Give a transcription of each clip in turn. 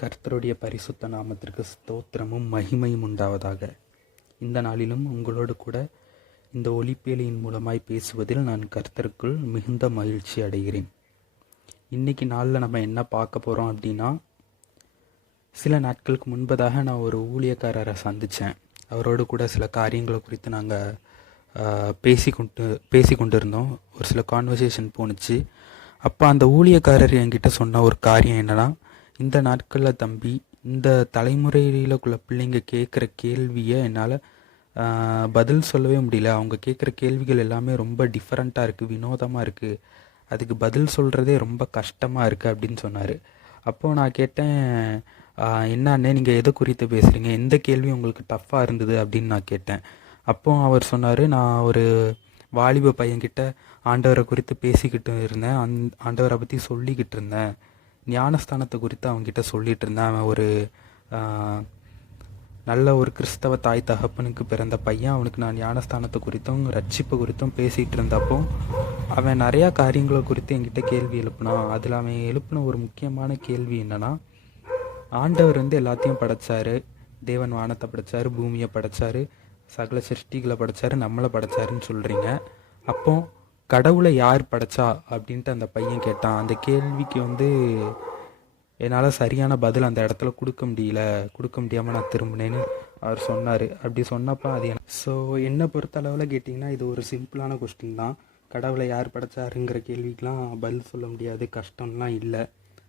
கர்த்தருடைய பரிசுத்த நாமத்திற்கு ஸ்தோத்திரமும் மகிமையும் உண்டாவதாக. இந்த நாளிலும் உங்களோடு கூட இந்த ஒலிப்பேலியின் மூலமாய் பேசுவதில் நான் கர்த்தருக்குள் மிகுந்த மகிழ்ச்சி அடைகிறேன். இன்றைக்கி நாளில் நம்ம என்ன பார்க்க போகிறோம் அப்படின்னா, சில நாட்களுக்கு முன்பதாக நான் ஒரு ஊழியக்காரரை சந்தித்தேன். அவரோடு கூட சில காரியங்களை குறித்து நாங்கள் பேசி கொண்டு இருந்தோம். ஒரு சில கான்வர்சேஷன் போணுச்சு. அப்போ அந்த ஊழியக்காரர் என்கிட்ட சொன்ன ஒரு காரியம் என்னென்னா, இந்த நாட்களில் தம்பி, இந்த தலைமுறையிலுக்குள்ள பிள்ளைங்க கேட்குற கேள்வியை என்னால் பதில் சொல்லவே முடியல. அவங்க கேட்குற கேள்விகள் எல்லாமே ரொம்ப டிஃப்ரெண்ட்டாக இருக்குது, வினோதமாக இருக்குது, அதுக்கு பதில் சொல்கிறதே ரொம்ப கஷ்டமாக இருக்குது அப்படின்னு சொன்னார். அப்போது நான் கேட்டேன், என்னன்னே நீங்கள் எதை குறித்து பேசுகிறீங்க, எந்த கேள்வி உங்களுக்கு டஃப்பாக இருந்தது அப்படின்னு நான் கேட்டேன். அப்போ அவர் சொன்னார், நான் ஒரு வாலிப பையன்கிட்ட ஆண்டவரை குறித்து பேசிக்கிட்டு இருந்தேன், ஆண்டவரை பற்றி சொல்லிக்கிட்டு இருந்தேன், ஞானஸ்தானத்தை குறித்து அவங்ககிட்ட சொல்லிகிட்டு இருந்தேன். அவன் ஒரு நல்ல ஒரு கிறிஸ்தவ தாய் தகப்பனுக்கு பிறந்த பையன். அவனுக்கு நான் ஞானஸ்தானத்தை குறித்தும் ரட்சிப்பு குறித்தும் பேசிகிட்டு இருந்தப்போ அவன் நிறையா காரியங்களை குறித்து என்கிட்ட கேள்வி எழுப்பினான். அதில் அவன் எழுப்பின ஒரு முக்கியமான கேள்வி என்னென்னா, ஆண்டவர் எல்லாத்தையும் படைச்சார், தேவன் வானத்தை படைச்சார், பூமியை படைச்சார், சகல சிருஷ்டிகளை படைச்சார், நம்மளை படைச்சாருன்னு சொல்கிறீங்க, அப்போ கடவுளை யார் படைச்சா அப்படின்ட்டு அந்த பையன் கேட்டான். அந்த கேள்விக்கு என்னால் சரியான பதில் அந்த இடத்துல கொடுக்க முடியாமல் நான் திரும்பினேன்னு அவர் சொன்னார். அப்படி சொன்னப்போ அது ஸோ என்னை பொறுத்தளவில் கேட்டிங்கன்னா, இது ஒரு சிம்பிளான கொஸ்டின் தான். கடவுளை யார் படைச்சாருங்கிற கேள்விக்கெலாம் பதில் சொல்ல முடியாது, கஷ்டம்லாம் இல்லை.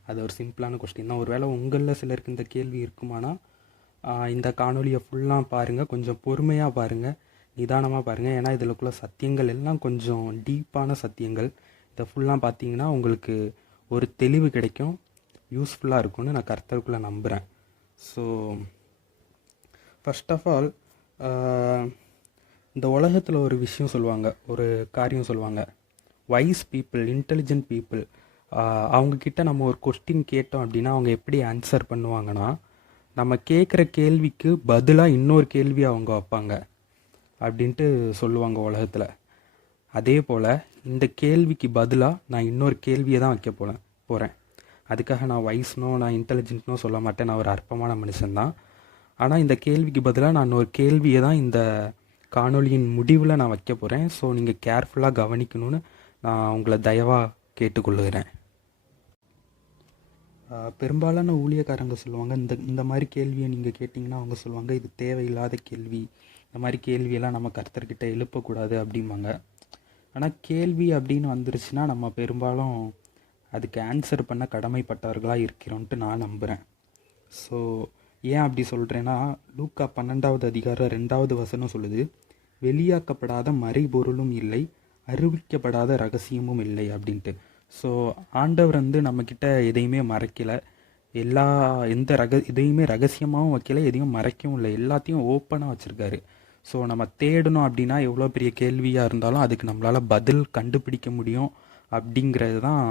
அது ஒரு சிம்பிளான கொஸ்டின் தான். ஒருவேளை உங்களில் சிலருக்கு இந்த கேள்வி இருக்குமானா இந்த காணொலியை ஃபுல்லாக பாருங்கள், கொஞ்சம் பொறுமையாக பாருங்கள், நிதானமாக பாருங்கள். ஏன்னா இதிலுக்குள்ள சத்தியங்கள் எல்லாம் கொஞ்சம் டீப்பான சத்தியங்கள். இதை ஃபுல்லாக பார்த்தீங்கன்னா உங்களுக்கு ஒரு தெளிவு கிடைக்கும், யூஸ்ஃபுல்லாக இருக்கும்னு நான் கர்த்தருக்குள்ளே நம்புகிறேன். ஸோ ஃபர்ஸ்ட் ஆஃப் ஆல், இந்த உலகத்தில் ஒரு விஷயம் சொல்லுவாங்க, ஒரு காரியம் சொல்லுவாங்க, வைஸ் பீப்புள், இன்டெலிஜென்ட் பீப்புள், அவங்கக்கிட்ட நம்ம ஒரு கொஸ்டின் கேட்டோம் அப்படின்னா அவங்க எப்படி ஆன்சர் பண்ணுவாங்கன்னா, நம்ம கேட்குற கேள்விக்கு பதிலாக இன்னொரு கேள்வி அவங்க வைப்பாங்க அப்படின்ட்டு சொல்லுவாங்க உலகத்தில். அதே போல் இந்த கேள்விக்கு பதிலாக நான் இன்னொரு கேள்வியை தான் வைக்க போகிறேன். அதுக்காக நான் வயசுனோ நான் இன்டெலிஜென்ட்னோ சொல்ல மாட்டேன், நான் ஒரு அற்பமான மனுஷன்தான். ஆனால் இந்த கேள்விக்கு பதிலாக நான் ஒரு கேள்வியை தான் இந்த காணொலியின் முடிவில் நான் வைக்க போகிறேன். ஸோ நீங்கள் கேர்ஃபுல்லாக கவனிக்கணும்னு நான் உங்களை தயவாக கேட்டுக்கொள்ளுகிறேன். பெரும்பாலான ஊழியக்காரங்க சொல்லுவாங்க, இந்த மாதிரி கேள்வியை நீங்கள் கேட்டிங்கன்னா அவங்க சொல்லுவாங்க, இது தேவையில்லாத கேள்வி, இந்த மாதிரி கேள்வியெல்லாம் நம்ம கர்த்தர்கிட்ட எழுப்பக்கூடாது அப்படிம்பாங்க. ஆனால் கேள்வி அப்படின்னு வந்துருச்சுன்னா நம்ம பெரும்பாலும் அதுக்கு ஆன்சர் பண்ண கடமைப்பட்டவர்களாக இருக்கிறோன்ட்டு நான் நம்புகிறேன். ஸோ ஏன் அப்படி சொல்கிறேன்னா, லூக்கா 12வது அதிகாரம் 2வது வசனம் சொல்லுது, வெளியாக்கப்படாத மறைபொருளும் இல்லை, அறிவிக்கப்படாத ரகசியமும் இல்லை அப்படின்ட்டு. ஸோ ஆண்டவர் நம்மக்கிட்ட எதையுமே மறைக்கலை, எதையுமே ரகசியமாகவும் வைக்கலை, எதையும் மறைக்கவும் இல்லை, எல்லாத்தையும் ஓப்பனாக வச்சுருக்காரு. ஸோ நம்ம தேடணும் அப்படின்னா எவ்வளோ பெரிய கேள்வியாக இருந்தாலும் அதுக்கு நம்மளால் பதில் கண்டுபிடிக்க முடியும் அப்படிங்கிறது தான்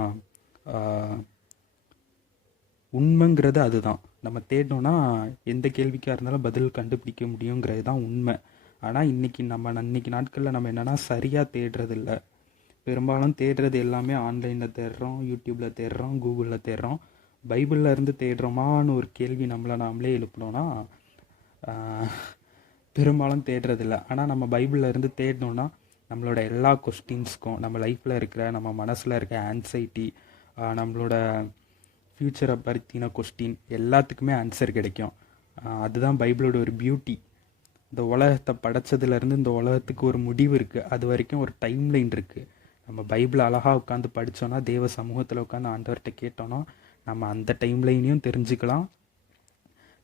உண்மைங்கிறது. அதுதான் நம்ம தேடணும்னா எந்த கேள்விக்காக இருந்தாலும் பதில் கண்டுபிடிக்க முடியுங்கிறது தான் உண்மை. ஆனால் இன்னைக்கு நாட்களில் நம்ம என்னென்னா சரியாக தேடுறதில்லை. பெரும்பாலும் தேடுறது எல்லாமே ஆன்லைனில் தேடுறோம், யூடியூப்பில் தேடுறோம், கூகுளில் தேடுறோம். பைபிளில் இருந்து தேடுறோமான்னு ஒரு கேள்வி நாமளே எழுப்பினோன்னா பெரும்பாலும் தேடுறதில்ல. ஆனால் நம்ம பைபிளில் இருந்து தேடினோன்னா நம்மளோட எல்லா கொஸ்டின்ஸ்க்கும், நம்ம லைஃப்பில் இருக்கிற, நம்ம மனசில் இருக்க ஆன்சைட்டி, நம்மளோட ஃப்யூச்சரை பற்றின கொஸ்டின் எல்லாத்துக்குமே ஆன்சர் கிடைக்கும். அதுதான் பைபிளோட ஒரு பியூட்டி. இந்த உலகத்தை படைச்சதுலேருந்து இந்த உலகத்துக்கு ஒரு முடிவு இருக்குது, அது வரைக்கும் ஒரு டைம் லைன் இருக்குது. நம்ம பைபிள் அழகாக உட்காந்து படித்தோன்னா, தேவ சமூகத்தில் உட்காந்து ஆண்டவர்கிட்ட கேட்டோன்னா நம்ம அந்த டைம் லைனையும் தெரிஞ்சுக்கலாம்.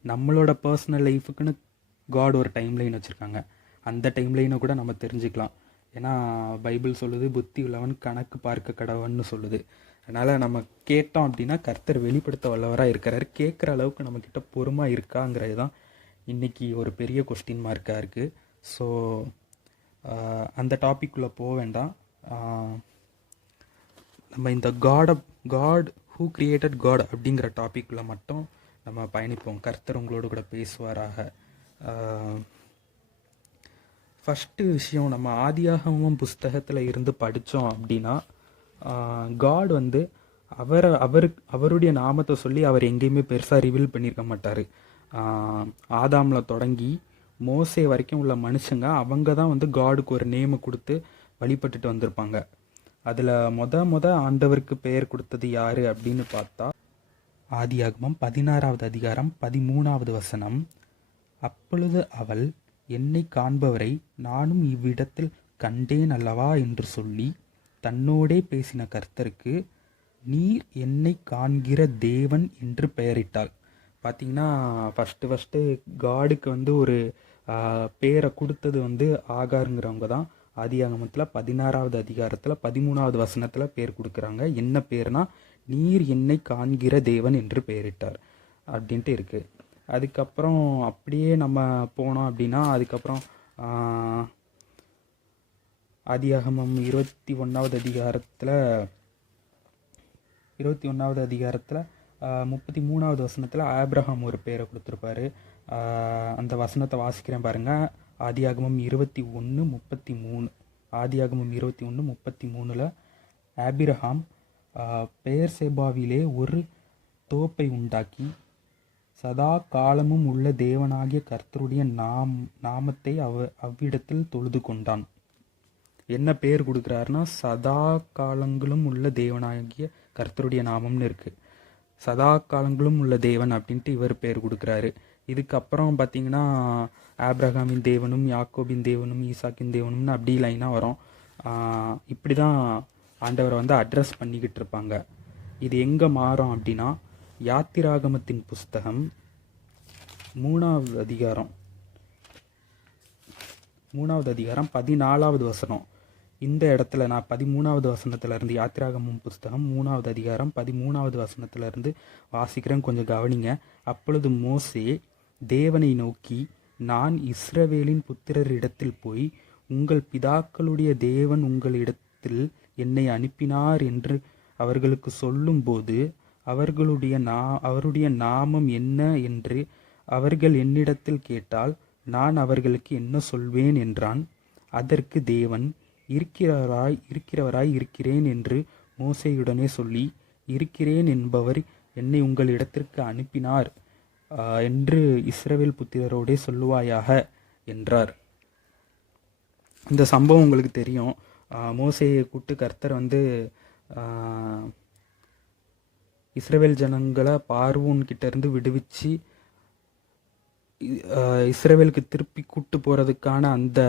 நம்மளோட பர்சனல் லைஃபுக்குன்னு காட் ஒரு டைம் லைன் வச்சுருக்காங்க, அந்த டைம் லைனை கூட நம்ம தெரிஞ்சுக்கலாம். ஏன்னா பைபிள் சொல்லுது, புத்தி உள்ளவன் கணக்கு பார்க்க கடவன்னு சொல்லுது. அதனால் நம்ம கேட்டோம் அப்படின்னா கர்த்தர் வெளிப்படுத்த வல்லவராக இருக்கிறார். கேட்குற அளவுக்கு நம்மக்கிட்ட பொறுமை இருக்காங்கிறது தான் இன்றைக்கி ஒரு பெரிய கொஸ்டின் மார்க்காக இருக்குது. ஸோ அந்த டாபிக்குள்ளே போக வேண்டாம். நம்ம இந்த காட் ஹூ கிரியேட்டட் காட் அப்படிங்கிற டாபிக்குள்ளே மட்டும் நம்ம பயணிப்போம். கர்த்தர் உங்களோடு கூட பேசுவாராக. ஃபஸ்ட்டு விஷயம், நம்ம ஆதியாகமம் புஸ்தகத்தில் இருந்து படித்தோம் அப்படின்னா, காட் அவருடைய நாமத்தை சொல்லி அவர் எங்கேயுமே பெருசாக ரிவீல் பண்ணியிருக்க மாட்டார். ஆதாமில் தொடங்கி மோசே வரைக்கும் உள்ள மனுஷங்க அவங்க தான் வந்து காடுக்கு ஒரு நேமை கொடுத்து வழிபட்டுட்டு வந்திருப்பாங்க. அதில் மொத ஆண்டவருக்கு பெயர் கொடுத்தது யார் அப்படின்னு பார்த்தா ஆதியாகமம் 16வது அதிகாரம் 13வது வசனம். அப்பொழுது அவள், என்னை காண்பவரை நானும் இவ்விடத்தில் கண்டேன் அல்லவா என்று சொல்லி தன்னோடே பேசின கர்த்தருக்கு, நீர் என்னை காண்கிற தேவன் என்று பெயரிட்டாள். பார்த்தீங்கன்னா ஃபஸ்ட்டு காடுக்கு வந்து ஒரு பேரை கொடுத்தது வந்து ஆகாருங்கிறவங்க தான் ஆதியாகமத்தில் 16வது அதிகாரத்தில் 13வது வசனத்தில் பேர் கொடுக்குறாங்க. என்ன பேர்னா, நீர் என்னை காண்கிற தேவன் என்று பெயரிட்டார் அப்படின்ட்டு இருக்குது. அதுக்கப்புறம் அப்படியே நம்ம போனோம் அப்படின்னா அதுக்கப்புறம் ஆதியாகமம் 21வது அதிகாரத்தில் 33வது வசனத்தில் ஆபிரகாம் ஒரு பேரை கொடுத்துருப்பாரு. அந்த வசனத்தை வாசிக்கிறேன் பாருங்கள். ஆதியாகமம் 21:33. ஆதியாகமம் 21:33 ஆபிரகாம் பெயர்செபாவிலே ஒரு தோப்பை உண்டாக்கி சதா காலமும் உள்ள தேவனாகிய கர்த்தருடைய நாமத்தை அவ்விடத்தில் தொழுது கொண்டான். என்ன பேர் கொடுக்குறாருன்னா, சதா காலங்களும் உள்ள தேவனாகிய கர்த்தருடைய நாமம்னு இருக்குது. சதா காலங்களும் உள்ள தேவன் அப்படின்ட்டு இவர் பேர் கொடுக்குறாரு. இதுக்கப்புறம் பார்த்தீங்கன்னா ஆபிரகாமின் தேவனும் யாக்கோபின் தேவனும் ஈசாக்கின் தேவனும்னு அப்படி லைனாக வரும். இப்படி தான் ஆண்டவரை வந்து அட்ரஸ் பண்ணிக்கிட்டு இருப்பாங்க. இது எங்கே மாறும் அப்படின்னா, யாத்திராகமத்தின் புஸ்தகம் 3வது அதிகாரம் 14வது வசனம். இந்த இடத்துல நான் 13வது வசனத்திலிருந்து, யாத்திராகமம் புஸ்தகம் 3வது அதிகாரம் 13வது வசனத்திலிருந்து வாசிக்கிறேன், கொஞ்சம் கவனிங்க. அப்பொழுது மோசே தேவனை நோக்கி, நான் இஸ்ரவேலின் புத்திரரிடத்தில் போய் உங்கள் பிதாக்களுடைய தேவன் உங்களிடத்தில் என்னை அனுப்பினார் என்று அவர்களுக்கு சொல்லும்போது அவருடைய நாமம் என்ன என்று அவர்கள் என்னிடத்தில் கேட்டால் நான் அவர்களுக்கு என்ன சொல்வேன் என்றான். அதற்கு தேவன், இருக்கிறவராய் இருக்கிறேன் என்று மோசேயுடனே சொல்லி, இருக்கிறேன் என்பவர் என்னை உங்களிடத்திற்கு அனுப்பினார் என்று இஸ்ரவேல் புத்திரரோடே சொல்லுவாயாக என்றார். இந்த சம்பவம் உங்களுக்கு தெரியும். மோசேயை கூட்டு கர்த்தர் வந்து இஸ்ரவேல் ஜனங்களை பார்வோன் கிட்ட இருந்து விடுவிச்சு இஸ்ரவேலுக்கு திருப்பி கூட்டு போகிறதுக்கான அந்த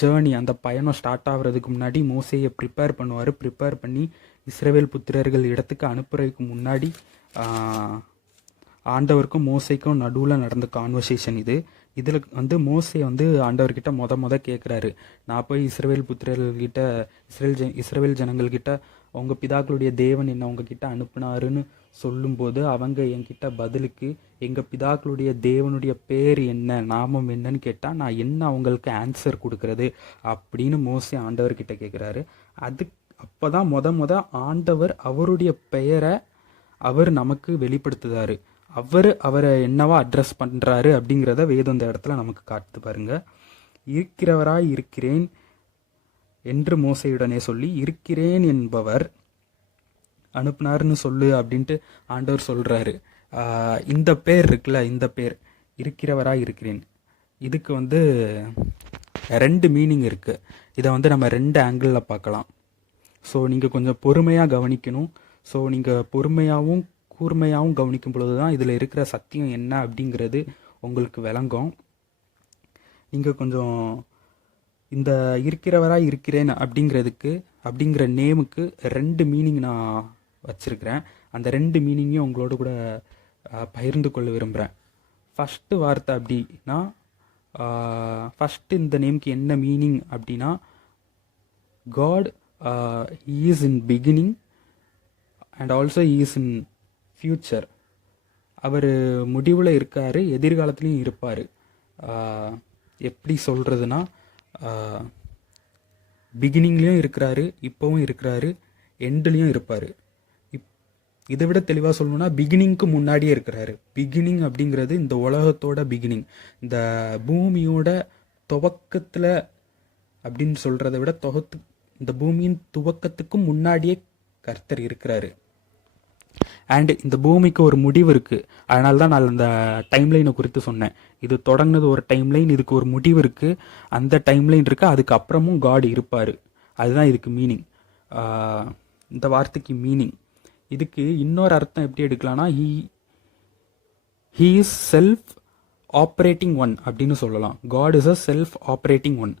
ஜேர்னி, அந்த பயணம் ஸ்டார்ட் ஆகுறதுக்கு முன்னாடி மோசேயை ப்ரிப்பேர் பண்ணுவார். ப்ரிப்பேர் பண்ணி இஸ்ரவேல் புத்திரர்கள் இடத்துக்கு அனுப்புறதுக்கு முன்னாடி ஆண்டவருக்கும் மோசைக்கும் நடுவில் நடந்த கான்வர்சேஷன் இது. இதில் வந்து மோசே வந்து ஆண்டவர்கிட்ட மொத கேட்குறாரு, நான் போய் இஸ்ரவேல் புத்திரர்கள்கிட்ட இஸ்ரவேல் ஜனங்கள்கிட்ட உங்கள் பிதாக்களுடைய தேவன் என்ன உங்ககிட்ட அனுப்புனாருன்னு சொல்லும்போது அவங்க என்கிட்ட பதிலுக்கு எங்கள் பிதாக்களுடைய தேவனுடைய பேர் என்ன, நாமம் என்னன்னு கேட்டால் நான் என்ன அவங்களுக்கு ஆன்சர் கொடுக்கறது அப்படின்னு மோசே ஆண்டவர்கிட்ட கேட்குறாரு. அப்போ தான் ஆண்டவர் அவருடைய பெயரை அவர் நமக்கு வெளிப்படுத்துதாரு. அவரை என்னவா அட்ரஸ் பண்ணுறாரு அப்படிங்கிறத வேதம் இந்த இடத்துல நமக்கு காட்டு பாருங்க. இருக்கிறவராய் இருக்கிறேன் என்று மோசையுடனே சொல்லி, இருக்கிறேன் என்பவர் அனுப்புனாருன்னு சொல்லு அப்படின்ட்டு ஆண்டவர் சொல்கிறாரு. இந்த பேர் இருக்குல்ல, இந்த பேர் இருக்கிறவராய் இருக்கிறேன், இதுக்கு வந்து 2 மீனிங் இருக்குது. இதை வந்து நம்ம 2 ஆங்கிளில் பார்க்கலாம். ஸோ நீங்கள் கொஞ்சம் பொறுமையாக கவனிக்கணும். ஸோ நீங்கள் பொறுமையாகவும் கூர்மையாகவும் கவனிக்கும் பொழுது தான் இதில் இருக்கிற சத்தியம் என்ன அப்படிங்கிறது உங்களுக்கு விளங்கும். நீங்கள் கொஞ்சம் இந்த இருக்கிறவராக இருக்கிறேன் அப்படிங்கிற நேமுக்கு 2 மீனிங் நான் வச்சுருக்கிறேன். அந்த 2 மீனிங்கையும் உங்களோட கூட பகிர்ந்து கொள்ள விரும்புகிறேன். ஃபஸ்ட்டு வார்த்தை அப்படின்னா, ஃபஸ்ட்டு இந்த நேமுக்கு என்ன மீனிங் அப்படின்னா, God is in beginning and also is in future. அவர் முடிவில் இருக்கார், எதிர்காலத்துலேயும் இருப்பார். எப்படி சொல்கிறதுனா, பிகினிங்லேயும் இருக்கிறாரு, இப்போவும் இருக்கிறாரு, எண்ட்லேயும் இருப்பார். இதை விட தெளிவாக சொல்லணும்னா பிகினிங்க்கு முன்னாடியே இருக்கிறாரு. பிகினிங் அப்படிங்கிறது இந்த உலகத்தோட பிகினிங், இந்த பூமியோட துவக்கத்தில் அப்படின்னு சொல்கிறத விட இந்த பூமியின் துவக்கத்துக்கு முன்னாடியே கர்த்தர் இருக்கிறாரு. அண்ட் இந்த பூமிக்கு ஒரு முடிவு இருக்குது. அதனால தான் நான் அந்த டைம்லைனை குறித்து சொன்னேன். இது தொடங்கினது ஒரு டைம்லைன், இதுக்கு ஒரு முடிவு இருக்குது, அந்த டைம்லைன் இருக்குது, அதுக்கப்புறமும் காட் இருப்பார். அதுதான் இதுக்கு மீனிங், இந்த வார்த்தைக்கு மீனிங். இதுக்கு இன்னொரு அர்த்தம் எப்படி எடுக்கலாம்னா, he is self operating one அப்படின்னு சொல்லலாம். God is a self operating one.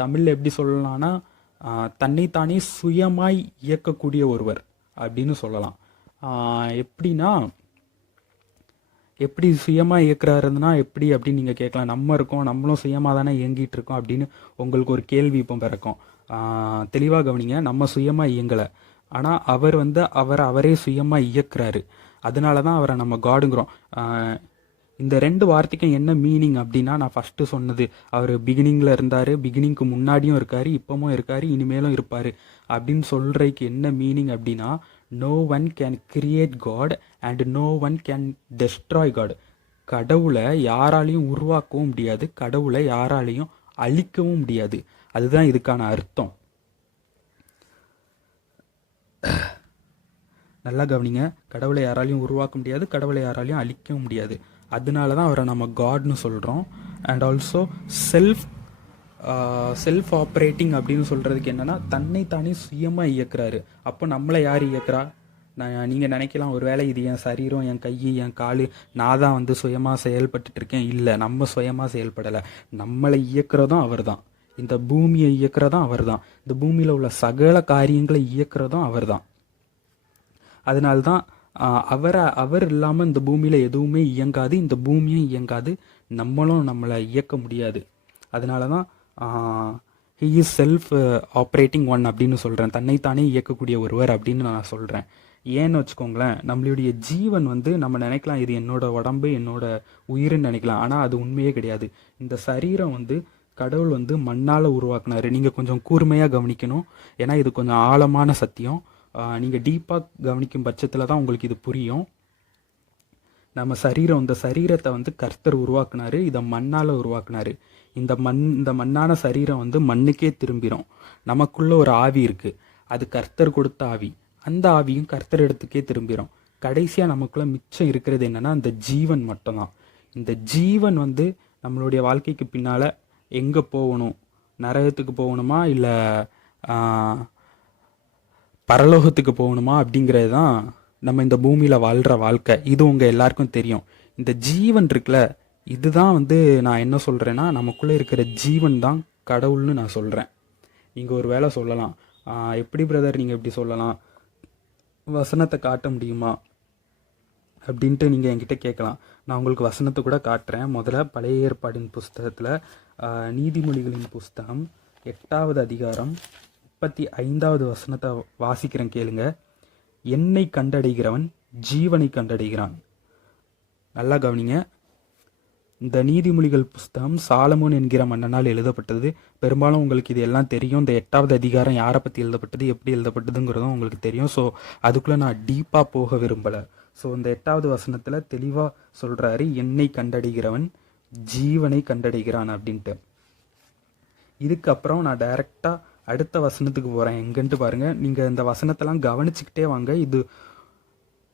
தமிழில் எப்படி சொல்லலாம்னா, தன்னைத்தானே சுயமாய் இயக்கக்கூடிய ஒருவர் அப்படின்னு சொல்லலாம். எப்படின்னா, எப்படி சுயமாக இயக்குறாருன்னா எப்படி அப்படின்னு நீங்கள் கேட்கலாம். நம்ம இருக்கோம், நம்மளும் சுயமாக தானே இயங்கிட்டு இருக்கோம் அப்படின்னு உங்களுக்கு ஒரு கேள்வி இப்போ பிறக்கும். தெளிவாக கவனிங்க, நம்ம சுயமாக இயங்கலை, ஆனால் அவர் அவரே சுயமாக இயக்குறாரு. அதனால தான் அவரை நம்ம காடுங்கிறோம். இந்த ரெண்டு வார்த்தைக்கும் என்ன மீனிங் அப்படின்னா, நான் ஃபஸ்ட்டு சொன்னது, அவர் பிகினிங்கில் இருந்தார், பிகினிங்க்கு முன்னாடியும் இருக்கார், இப்போவும் இருக்கார், இனிமேலும் இருப்பார் அப்படின்னு சொல்கிறதுக்கு என்ன மீனிங் அப்படின்னா, no one can create God and no one can destroy God. கடவுளை யாராலையும் உருவாக்கவும் முடியாது, கடவுளை யாராலையும் அழிக்கவும் முடியாது. அதுதான் இதுக்கான அர்த்தம். நல்லா கவனிங்க, கடவுளை யாராலையும் உருவாக்க முடியாது, கடவுளை யாராலையும் அழிக்கவும் முடியாது. அதனால தான் அவரை நம்ம காட்னு சொல்கிறோம். அண்ட் ஆல்சோ செல்ஃப் ஆப்ரேட்டிங் அப்படின்னு சொல்கிறதுக்கு என்னென்னா, தன்னைத்தானே சுயமாக இயக்குறாரு. அப்போ நம்மளை யார் இயக்குறா? நீங்கள் நினைக்கலாம், ஒரு வேளை இது என் சரீரம், என் கை, என் கால், நான் தான் சுயமாக செயல்பட்டு இருக்கேன். இல்லை, நம்ம சுயமாக செயல்படலை, நம்மளை இயக்குறதும் அவர் தான். இந்த பூமியை இயக்குறதும் அவர் தான். இந்த பூமியில் உள்ள சகல காரியங்களை இயக்குறதும் அவர் தான். அதனால்தான் அவர் இல்லாமல் இந்த பூமியில் எதுவுமே இயங்காது, இந்த பூமியும் இயங்காது, நம்மளும் நம்மளை இயக்க முடியாது. அதனால தான் he is self operating one அப்படின்னு சொல்கிறேன், தன்னைத்தானே இயக்கக்கூடிய ஒருவர் அப்படின்னு நான் சொல்கிறேன். ஏன்னு வச்சுக்கோங்களேன், நம்மளுடைய ஜீவன் நம்ம நினைக்கலாம் இது என்னோட உடம்பு, என்னோட உயிர்னு நினைக்கலாம். ஆனால் அது உண்மையே கிடையாது. இந்த சரீரம் கடவுள் மண்ணால் உருவாக்குனாரு. நீங்கள் கொஞ்சம் கூர்மையாக கவனிக்கணும், ஏன்னா இது கொஞ்சம் ஆழமான சத்தியம். நீங்கள் டீப்பாக கவனிக்கும் பட்சத்தில் தான் உங்களுக்கு இது புரியும். நம்ம சரீரம், இந்த சரீரத்தை கர்த்தர் உருவாக்குனாரு, இதை மண்ணால் உருவாக்குனாரு. இந்த மண்ணான சரீரம் மண்ணுக்கே திரும்பிடும். நமக்குள்ள ஒரு ஆவி இருக்குது, அது கர்த்தர் கொடுத்த ஆவி. அந்த ஆவியும் கர்த்தர் இடத்துக்கே திரும்பிடும். கடைசியாக நமக்குள்ள மிச்சம் இருக்கிறது என்னென்னா, அந்த ஜீவன் மட்டும்தான். இந்த ஜீவன் நம்மளுடைய வாழ்க்கைக்கு பின்னால் எங்கே போகணும்? நரகத்துக்கு போகணுமா, இல்லை பரலோகத்துக்கு போகணுமா அப்படிங்கிறது தான் நம்ம இந்த பூமியில் வாழ்கிற வாழ்க்கை. இது உங்கள் எல்லாருக்கும் தெரியும். இந்த ஜீவன் இருக்குல்ல, இதுதான் நான் என்ன சொல்கிறேன்னா, நமக்குள்ளே இருக்கிற ஜீவன் தான் கடவுள்னு நான் சொல்கிறேன். நீங்கள் ஒரு வேளை சொல்லலாம், எப்படி பிரதர் நீங்கள் எப்படி சொல்லலாம், வசனத்தை காட்ட முடியுமா அப்படின்ட்டு நீங்கள் என்கிட்ட கேட்கலாம். நான் உங்களுக்கு வசனத்தை கூட காட்டுறேன். முதல்ல பழைய ஏற்பாடின் புஸ்தகத்தில் நீதிமொழிகளின் புஸ்தகம் 8வது அதிகாரம் 35வது வசனத்தை வாசிக்கிறேன், கேளுங்க. என்னை கண்டடைகிறவன் ஜீவனை கண்டடைகிறான். நல்லா கவனிங்க. இந்த நீதிமொழிகள் புஸ்தகம் சாலமோன் என்கிற மன்னனால் எழுதப்பட்டது. பெரும்பாலும் உங்களுக்கு இது எல்லாம் தெரியும். இந்த 8வது அதிகாரம் யாரை பற்றி எழுதப்பட்டது, எப்படி எழுதப்பட்டதுங்கிறதும் உங்களுக்கு தெரியும். ஸோ அதுக்குள்ளே நான் டீப்பாக போக விரும்பலை. ஸோ இந்த 8வது வசனத்தில் தெளிவாக சொல்கிறாரு, என்னை கண்டடைகிறவன் ஜீவனை கண்டடைகிறான் அப்படின்ட்டு. இதுக்கப்புறம் நான் டைரெக்டாக அடுத்த வசனத்துக்கு போகிறேன். எங்கன்ட்டு பாருங்கள், நீங்கள் இந்த வசனத்தெல்லாம் கவனிச்சுக்கிட்டே வாங்க. இது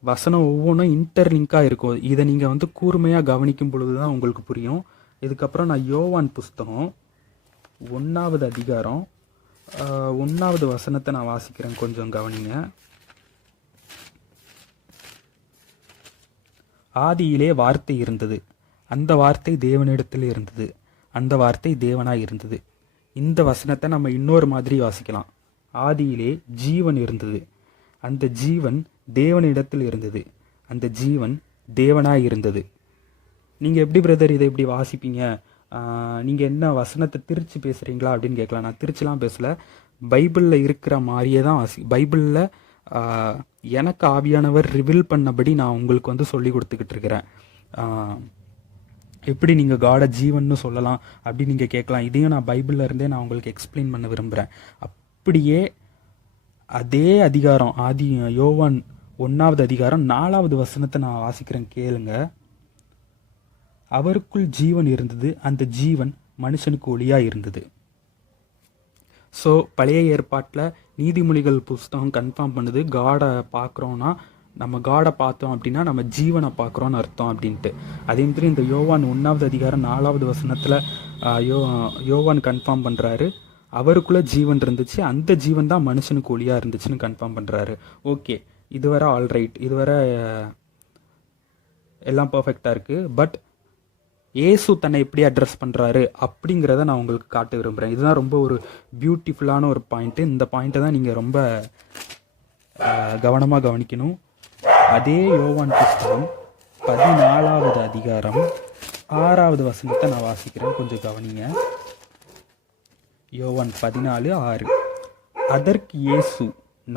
வசனம் ஒவ்வொன்றும் இன்டர்லிங்காக இருக்கும். இதை நீங்கள் கூர்மையாக கவனிக்கும் பொழுது தான் உங்களுக்கு புரியும். இதுக்கப்புறம் நான் யோவான் புஸ்தகம் 1வது அதிகாரம் 1வது வசனத்தை நான் வாசிக்கிறேன், கொஞ்சம் கவனிங்க. ஆதியிலே வார்த்தை இருந்தது, அந்த வார்த்தை தேவனிடத்தில் இருந்தது, அந்த வார்த்தை தேவனாய் இருந்தது. இந்த வசனத்தை நம்ம இன்னொரு மாதிரி வாசிக்கலாம். ஆதியிலே ஜீவன் இருந்தது, அந்த ஜீவன் தேவனிடத்தில் இருந்தது, அந்த ஜீவன் தேவனாய் இருந்தது. நீங்கள் எப்படி பிரதர் இதை எப்படி வாசிப்பீங்க? நீங்கள் என்ன வசனத்தை திரிச்சு பேசுகிறீங்களா அப்படின்னு கேட்கலாம். நான் திரிச்சுலாம் பேசலை, பைபிளில் இருக்கிற மாதிரியே தான் பைபிளில் எனக்கு ஆவியானவர் ரிவீல் பண்ணபடி நான் உங்களுக்கு சொல்லி கொடுத்துக்கிட்டு இருக்கிறேன். எப்படி நீங்கள் காடை ஜீவன்னு சொல்லலாம் அப்படின்னு நீங்கள் கேட்கலாம். இதையும் நான் பைபிளில் இருந்தே நான் உங்களுக்கு எக்ஸ்பிளைன் பண்ண விரும்புகிறேன். அப்படியே அதே அதிகாரம் யோவான் 1வது அதிகாரம் 4வது வசனத்தை நான் வாசிக்கிறேன், கேளுங்க. அவருக்குள் ஜீவன் இருந்தது, அந்த ஜீவன் மனுஷனுக்கு ஒளியாக இருந்தது. ஸோ பழைய ஏற்பாட்டில் நீதிமொழிகள் புஸ்தகம் கன்ஃபார்ம் பண்ணுது, காடை பார்க்குறோன்னா நம்ம காடை பார்த்தோம் அப்படின்னா நம்ம ஜீவனை பார்க்குறோன்னு அர்த்தம் அப்படின்ட்டு. அதே மாதிரி இந்த யோவான் 1வது அதிகாரம் 4வது வசனத்தில் யோவான் கன்ஃபார்ம் பண்ணுறாரு, அவருக்குள்ளே ஜீவன் இருந்துச்சு, அந்த ஜீவன் தான் மனுஷனுக்கு ஒளியாக இருந்துச்சுன்னு கன்ஃபார்ம் பண்ணுறாரு. ஓகே, இதுவரை ஆல்ரைட், இதுவரை எல்லாம் பர்ஃபெக்டாக இருக்குது. பட் ஏசு தன்னை எப்படி அட்ரஸ் பண்ணுறாரு அப்படிங்கிறத நான் உங்களுக்கு காட்ட விரும்புகிறேன். இதுதான் ரொம்ப ஒரு பியூட்டிஃபுல்லான ஒரு பாயிண்ட்டு. இந்த பாயிண்ட்டை தான் நீங்கள் ரொம்ப கவனமாக கவனிக்கணும். அதே யோவான் புஸ்தகம் 14வது அதிகாரம் 6வது வசனத்தை நான் வாசிக்கிறேன், கொஞ்சம் கவனிங்க. யோவான் 14:6. அதற்கு இயேசு,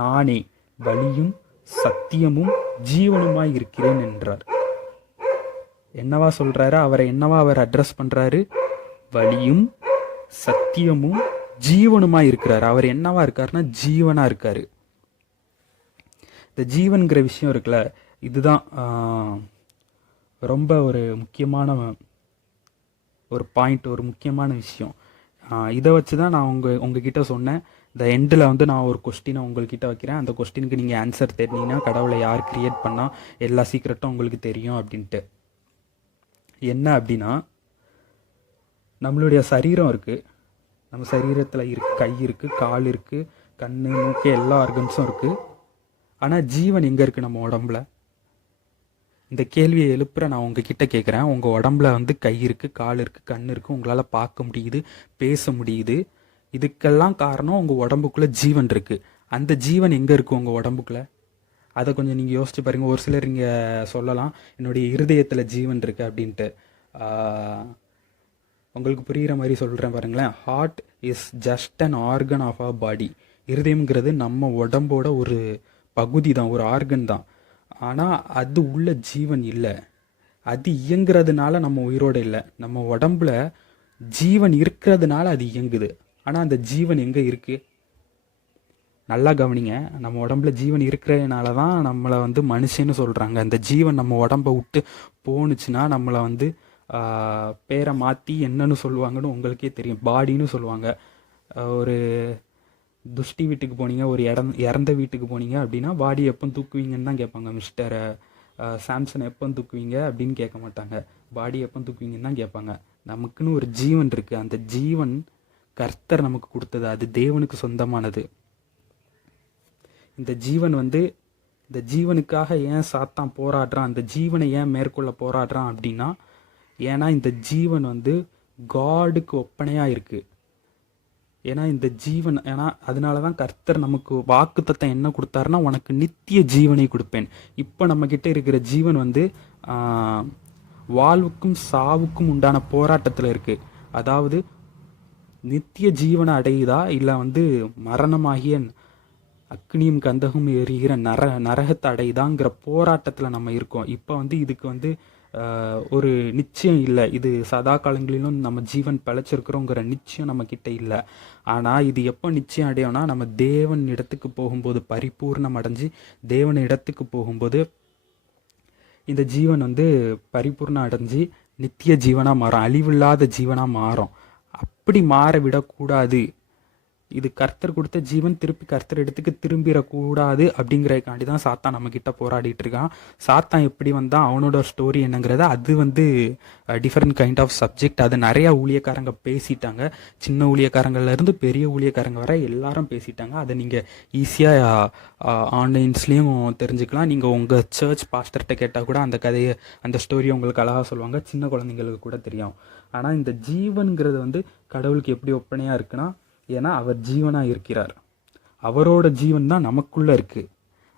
நானே வழியும் சத்தியமும் ஜீவனுமாய் இருக்கிறேன் என்றார். என்னவா சொல்றாரு? அவரை என்னவா அவர் அட்ரஸ் பண்றாரு? வழியும் சத்தியமும் ஜீவனுமா இருக்கிறாரு. அவர் என்னவா இருக்காருன்னா ஜீவனா இருக்காரு. இந்த ஜீவன்கிற விஷயம் இருக்குல்ல, இதுதான் ரொம்ப ஒரு முக்கியமான ஒரு பாயிண்ட், ஒரு முக்கியமான விஷயம். இதை வச்சு தான் நான் உங்ககிட்ட சொன்னேன். இந்த எண்டில் வந்து நான் ஒரு கொஸ்டினை உங்கள்கிட்ட வைக்கிறேன். அந்த கொஸ்டினுக்கு நீங்கள் ஆன்சர் தெரிஞ்சிங்கன்னா கடவுளை யார் கிரியேட் பண்ணால் எல்லா சீக்ரெட்டும் உங்களுக்கு தெரியும் அப்படின்ட்டு. என்ன அப்படின்னா, நம்மளுடைய சரீரம் இருக்குது, நம்ம சரீரத்தில் கை இருக்குது, கால் இருக்குது, கண், மூக்கு, எல்லா ஆர்கன்ஸும் இருக்குது. ஆனால் ஜீவன் எங்கே இருக்குது நம்ம உடம்புல? இந்த கேள்வியை எழுப்புற நான் உங்ககிட்ட கேட்குறேன். உங்கள் உடம்புல வந்து கை இருக்குது, கால் இருக்குது, கண் இருக்குது, உங்களால் பார்க்க முடியுது, பேச முடியுது. இதுக்கெல்லாம் காரணம் உங்கள் உடம்புக்குள்ளே ஜீவன் இருக்குது. அந்த ஜீவன் எங்கே இருக்குது உங்கள் உடம்புக்குள்ளே? அதை கொஞ்சம் நீங்கள் யோசிச்சு பாருங்கள். ஒரு சிலர் இங்கே சொல்லலாம், என்னுடைய இருதயத்தில் ஜீவன் இருக்குது அப்படின்ட்டு. உங்களுக்கு புரிகிற மாதிரி சொல்கிறேன் பாருங்களேன். Heart is just an organ of our body. இருதயம்ங்கிறது நம்ம உடம்போட ஒரு பகுதி தான், ஒரு ஆர்கன் தான். ஆனால் அது உள்ள ஜீவன் இல்லை. அது இயங்குறதுனால நம்ம உயிரோடு இல்லை. நம்ம உடம்புல ஜீவன் இருக்கிறதுனால அது இயங்குது. ஆனால் அந்த ஜீவன் எங்கே இருக்குது? நல்லா கவனிங்க. நம்ம உடம்புல ஜீவன் இருக்கிறதுனால தான் நம்மளை வந்து மனுஷன்னு சொல்கிறாங்க. அந்த ஜீவன் நம்ம உடம்பை விட்டு போணுச்சுன்னா நம்மளை வந்து பேரை மாற்றி என்னன்னு சொல்லுவாங்கன்னு உங்களுக்கே தெரியும். பாடின்னு சொல்லுவாங்க. ஒரு துஷ்டி வீட்டுக்கு போனீங்க, ஒரு இறந்த வீட்டுக்கு போனீங்க அப்படின்னா பாடி எப்போ தூக்குவீங்கன்னு தான் கேட்பாங்க. மிஸ்டர் சாம்சன் எப்போ தூக்குவீங்க அப்படின்னு கேட்க மாட்டாங்க. பாடி எப்போ தூக்குவீங்கன்னு தான் கேட்பாங்க. நமக்குன்னு ஒரு ஜீவன் இருக்குது. அந்த ஜீவன் கர்த்தர் நமக்கு கொடுத்தது, அது தேவனுக்கு சொந்தமானது. இந்த ஜீவன் வந்து, இந்த ஜீவனுக்காக ஏன் சாத்தான் போராடுறான், அந்த ஜீவனை ஏன் மேற்கொள்ள போராடுறான் அப்படின்னா, ஏன்னா இந்த ஜீவன் வந்து காடுக்கு ஒப்பனையாக இருக்குது. ஏன்னா இந்த ஜீவன், ஏன்னா அதனால தான் கர்த்தர் நமக்கு வாக்குத்தத்தம் என்ன கொடுத்தாருன்னா, உனக்கு நித்திய ஜீவனை கொடுப்பேன். இப்போ நம்மக்கிட்ட இருக்கிற ஜீவன் வந்து வாழ்வுக்கும் சாவுக்கும் உண்டான போராட்டத்தில் இருக்குது. அதாவது நித்திய ஜீவனை அடையுதா, இல்லை வந்து மரணமாகிய அக்னியும் கந்தகம் எரிகிற நரகத்தை அடையுதாங்கிற போராட்டத்தில் நம்ம இருக்கோம். இப்போ வந்து இதுக்கு வந்து ஒரு நிச்சயம் இல்லை. இது சதா காலங்களிலும் நம்ம ஜீவன் பிழைச்சிருக்கிறோங்கிற நிச்சயம் நம்ம கிட்ட இல்லை. ஆனால் இது எப்போ நிச்சயம் அடையோம்னா, நம்ம தேவன் இடத்துக்கு போகும்போது, பரிபூர்ணம் அடைஞ்சு தேவன் இடத்துக்கு போகும்போது இந்த ஜீவன் வந்து பரிபூர்ணம் அடைஞ்சு நித்திய ஜீவனாக மாறும், அழிவில்லாத ஜீவனாக மாறும். அப்படி மாற விடக்கூடாது. இது கர்த்தர் கொடுத்த ஜீவன் திருப்பி கர்த்தர் இடத்துக்கு திரும்பிடக்கூடாது அப்படிங்கிறதுக்காண்டி தான் சாத்தான் நம்மக்கிட்ட போராடிட்டு இருக்கான். சாத்தான் எப்படி வந்தால் அவனோட ஸ்டோரி என்னங்கிறத, அது வந்து டிஃப்ரெண்ட் கைண்ட் ஆஃப் சப்ஜெக்ட். அது நிறையா ஊழியக்காரங்க பேசிட்டாங்க. சின்ன ஊழியக்காரங்கள்லேருந்து பெரிய ஊழியக்காரங்க வர எல்லாரும் பேசிட்டாங்க. அதை நீங்கள் ஈஸியாக ஆன்லைன்ஸ்லேயும் தெரிஞ்சுக்கலாம். நீங்கள் உங்கள் சர்ச் பாஸ்டர்கிட்ட கேட்டால் கூட அந்த கதையை, அந்த ஸ்டோரியை உங்களுக்கு அழகாக சொல்லுவாங்க. சின்ன குழந்தைங்களுக்கு கூட தெரியும். ஆனால் இந்த ஜீவன்கிறது வந்து கடவுளுக்கு எப்படி ஒப்பனையாக இருக்குன்னா, ஏன்னா அவர் ஜீவனாக இருக்கிறார். அவரோட ஜீவன் தான் நமக்குள்ளே இருக்குது.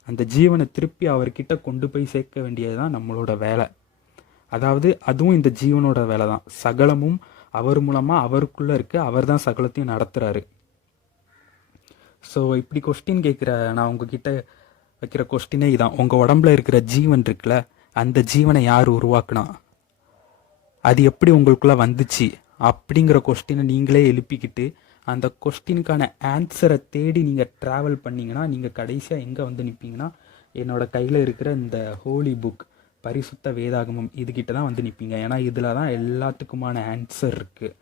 அந்த ஜீவனை திருப்பி அவர்கிட்ட கொண்டு போய் சேர்க்க வேண்டியது தான் நம்மளோட வேலை. அதாவது அதுவும் இந்த ஜீவனோட வேலை தான். சகலமும் அவர் மூலமாக அவருக்குள்ளே இருக்குது. அவர் தான் சகலத்தையும் நடத்துகிறாரு. ஸோ இப்படி கொஸ்டின் கேட்குற நான் உங்ககிட்ட வைக்கிற கொஸ்டினே இதான். உங்கள் உடம்புல இருக்கிற ஜீவன் இருக்குல்ல, அந்த ஜீவனை யார் உருவாக்குனா, அது எப்படி உங்களுக்குள்ளே வந்துச்சு அப்படிங்கிற கொஸ்டினை நீங்களே எழுப்பிக்கிட்டு அந்த கொஸ்டினுக்கான ஆன்சரை தேடி நீங்கள் ட்ராவல் பண்ணிங்கன்னா, நீங்கள் கடைசியாக எங்கே வந்து நிற்பீங்கன்னா, என்னோடய கையில் இருக்கிற இந்த ஹோலி புக், பரிசுத்த வேதாகமம், இதுகிட்ட தான் வந்து நிற்பீங்க. ஏன்னா இதில் தான் எல்லாத்துக்குமான ஆன்சர் இருக்குது.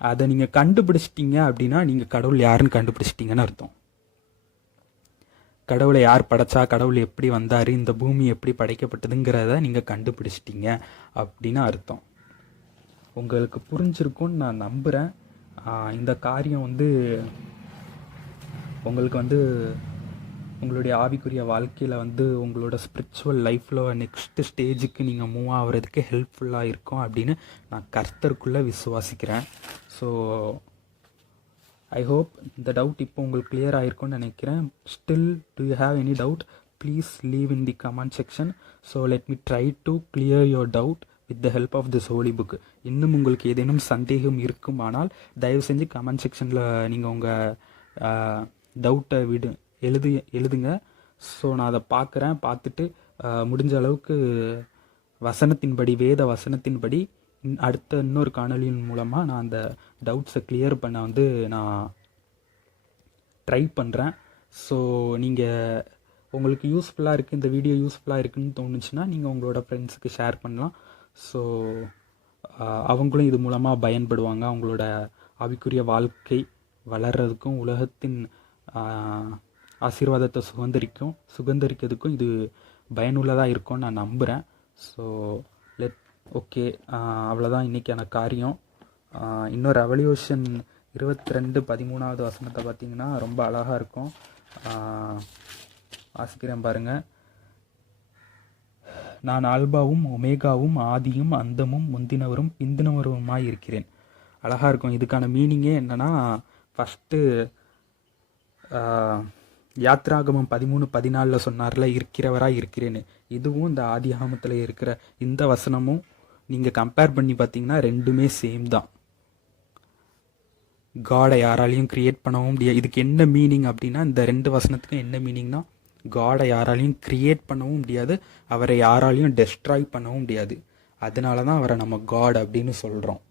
அதை நீங்கள் கண்டுபிடிச்சிட்டிங்க அப்படின்னா நீங்கள் கடவுள் யாருன்னு கண்டுபிடிச்சிட்டிங்கன்னு அர்த்தம். கடவுளை யார் படைச்சா, கடவுள் எப்படி வந்தார், இந்த பூமி எப்படி படைக்கப்பட்டதுங்கிறத நீங்கள் கண்டுபிடிச்சிட்டீங்க அப்படின்னு அர்த்தம். உங்களுக்கு புரிஞ்சிருக்கும்னு நான் நம்புகிறேன். இந்த காரியம் உங்களுக்கு உங்களுடைய ஆவிக்குரிய வாழ்க்கையில் உங்களோட ஸ்பிரிச்சுவல் லைஃப்பில் நெக்ஸ்ட்டு ஸ்டேஜுக்கு நீங்கள் மூவ் ஆகிறதுக்கு ஹெல்ப்ஃபுல்லாக இருக்கும் அப்படின்னு நான் கர்த்தருக்குள்ளே விசுவாசிக்கிறேன். ஸோ ஐ ஹோப் இந்த டவுட் இப்போ உங்களுக்கு கிளியர் ஆகிருக்கும்னு நினைக்கிறேன். Still do you have any doubt, please leave in the comment section. So let me try to clear your doubt with the help of this holy book. இன்னும் உங்களுக்கு ஏதேனும் சந்தேகம் இருக்குமானால் தயவு செஞ்சு கமெண்ட் செக்ஷனில் நீங்கள் உங்கள் டவுட்டை எழுதுங்க. ஸோ நான் அதை பார்த்துட்டு முடிஞ்ச அளவுக்கு வசனத்தின்படி, வேத வசனத்தின்படி அடுத்த இன்னொரு காணொலியின் மூலமாக நான் அந்த டவுட்ஸை கிளியர் பண்ண நான் ட்ரை பண்ணுறேன். ஸோ நீங்கள் உங்களுக்கு யூஸ்ஃபுல்லாக இருக்குது, இந்த வீடியோ யூஸ்ஃபுல்லாக இருக்குதுன்னு தோணுச்சுன்னா நீங்கள் உங்களோட ஃப்ரெண்ட்ஸுக்கு ஷேர் பண்ணலாம். ஸோ அவங்களும் இது மூலமாக பயன்படுவாங்க. அவங்களோட ஆவிக்குரிய வாழ்க்கை வளர்கிறதுக்கும் உலகத்தின் ஆசீர்வாதத்தை சுகந்தரிக்கிறதுக்கும் இது பயனுள்ளதாக இருக்கும்னு நான் நம்புகிறேன். ஸோ ஓகே, அவ்வளோதான் இன்றைக்கான காரியம். இன்னொரு ரெவல்யூஷன் 22:13 வசனத்தை பார்த்திங்கன்னா ரொம்ப அழகாக இருக்கும். வாசிக்கிறேன் பாருங்கள். நான் ஆல்பாவும் ஒமேகாவும் ஆதியும் அந்தமும் முந்தினவரும் பிந்தினவருமாய் இருக்கிறேன். அழகாக இருக்கும். இதுக்கான மீனிங்கே என்னென்னா, ஃபஸ்ட்டு யாத்ராகமம் 13:14 சொன்னார்ல, இருக்கிறவராக இருக்கிறேன்னு. இதுவும் இந்த ஆதியாகமத்தில் இருக்கிற இந்த வசனமும் நீங்கள் கம்பேர் பண்ணி பார்த்தீங்கன்னா ரெண்டுமே சேம் தான். காடை யாராலையும் கிரியேட் பண்ணவும் முடியாது. இதுக்கு என்ன மீனிங் அப்படின்னா, இந்த ரெண்டு வசனத்துக்கும் என்ன மீனிங்னா, காடை யாராலையும் கிரியேட் பண்ணவும் முடியாது, அவரை யாராலையும் டெஸ்ட்ராய் பண்ணவும் முடியாது. அதனால தான் அவரை நம்ம காட் அப்படின்னு சொல்கிறோம்.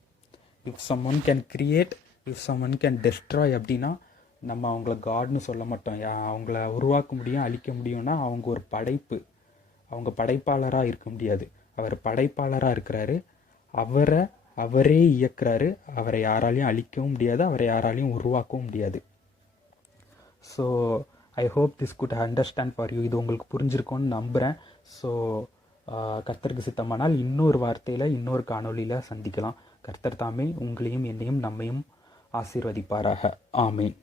If someone can create, if someone can destroy அப்படின்னா நம்ம அவங்கள காட்னு சொல்ல மாட்டோம். அவங்கள உருவாக்க முடியும், அழிக்க முடியும்னா அவங்க ஒரு படைப்பு, அவங்க படைப்பாளராக இருக்க முடியாது. அவர் படைப்பாளராக இருக்கிறாரு, அவரே இயக்குறாரு. அவரை யாராலையும் அழிக்கவும் முடியாது, அவரை யாராலையும் உருவாக்கவும் முடியாது. So I hope this good understand for you. இது உங்களுக்கு புரிஞ்சிருக்கோன்னு நம்புகிறேன். ஸோ கர்த்தருக்கு சித்தமானால் இன்னொரு வார்த்தையில் இன்னொரு காணொலியில் சந்திக்கலாம். கர்த்தர் தாமே உங்களையும் என்னையும் நம்மையும் ஆசீர்வதிப்பாராக. ஆமேன்.